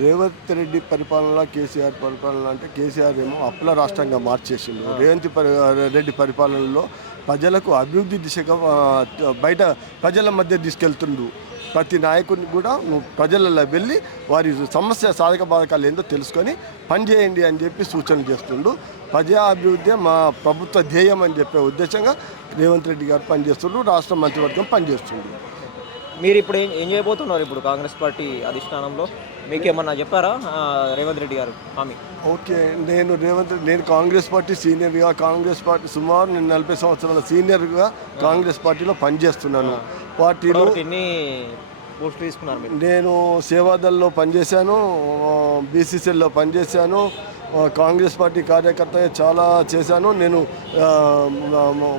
రేవంత్ రెడ్డి పరిపాలన కేసీఆర్ పరిపాలన అంటే కేసీఆర్ ఏమో అప్పుల రాష్ట్రంగా మార్చేసిండు. రేవంత్ పరి రెడ్డి పరిపాలనలో ప్రజలకు అభివృద్ధి దిశగా బయట ప్రజల మధ్య తీసుకెళ్తుండు. ప్రతి నాయకుడిని కూడా ప్రజలలో వెళ్ళి వారి సమస్య సాధక బాధకాలు ఏందో తెలుసుకొని పనిచేయండి అని చెప్పి సూచనలు చేస్తుండు. ప్రజా అభివృద్ధి మా ప్రభుత్వ ధ్యేయం అని చెప్పే ఉద్దేశంగా రేవంత్ రెడ్డి గారు పనిచేస్తుండ్రు రాష్ట్ర మంత్రివర్గం పనిచేస్తుండ్రు మీరు ఇప్పుడు ఏం ఏం చేయబోతున్నారు ఇప్పుడు కాంగ్రెస్ పార్టీ అధిష్టానంలో? మీకు ఏమన్నా చెప్పారా రేవంత్ రెడ్డి గారు హామీ. ఓకే నేను రేవంత్ రెడ్డి- నేను కాంగ్రెస్ పార్టీ సీనియర్గా కాంగ్రెస్ పార్టీ సుమారు నేను నలభై సంవత్సరాల సీనియర్గా కాంగ్రెస్ పార్టీలో పనిచేస్తున్నాను. పార్టీలో ఎన్ని పోస్టులు తీసుకున్నారు మీరు? నేను సేవాదల్లో పనిచేశాను బీసీసీఎల్లో పనిచేశాను కాంగ్రెస్ పార్టీ కార్యకర్త చాలా చేశాను. నేను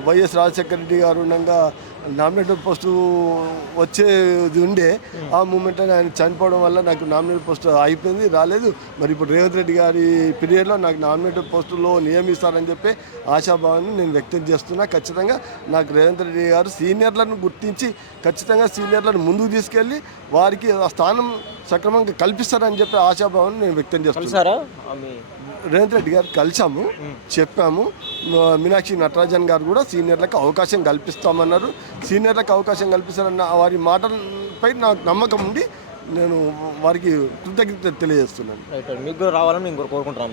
వైఎస్ రాజశేఖర రెడ్డి గారు ఉండగా నామినేటెడ్ పోస్టు వచ్చేది ఉండే ఆ మూమెంట్ ఆయన చనిపోవడం వల్ల నాకు నామినేటెడ్ పోస్ట్ అయిపోయింది రాలేదు. మరి ఇప్పుడు రేవంత్ రెడ్డి గారి పీరియడ్లో నాకు నామినేటెడ్ పోస్టులో నియమిస్తారని చెప్పి ఆశాభావాన్ని నేను వ్యక్తం చేస్తున్నా. ఖచ్చితంగా నాకు రేవంత్ రెడ్డి గారు సీనియర్లను గుర్తించి ఖచ్చితంగా సీనియర్లను ముందుకు తీసుకెళ్ళి వారికి ఆ స్థానం సక్రమంగా కల్పిస్తారని చెప్పి ఆశాభావాన్ని నేను వ్యక్తం చేస్తున్నాను. రేవంత్ రెడ్డి గారు కలిసాము చెప్పాము. మీనాక్షి నటరాజన్ గారు కూడా సీనియర్లకు అవకాశం కల్పిస్తామన్నారు. సీనియర్లకు అవకాశం కల్పిస్తారన్న వారి మాటలపై నాకు నమ్మకం ఉండి నేను వారికి కృతజ్ఞత తెలియజేస్తున్నాను. మీకు కూడా రావాలని నేను కోరుకుంటున్నాను.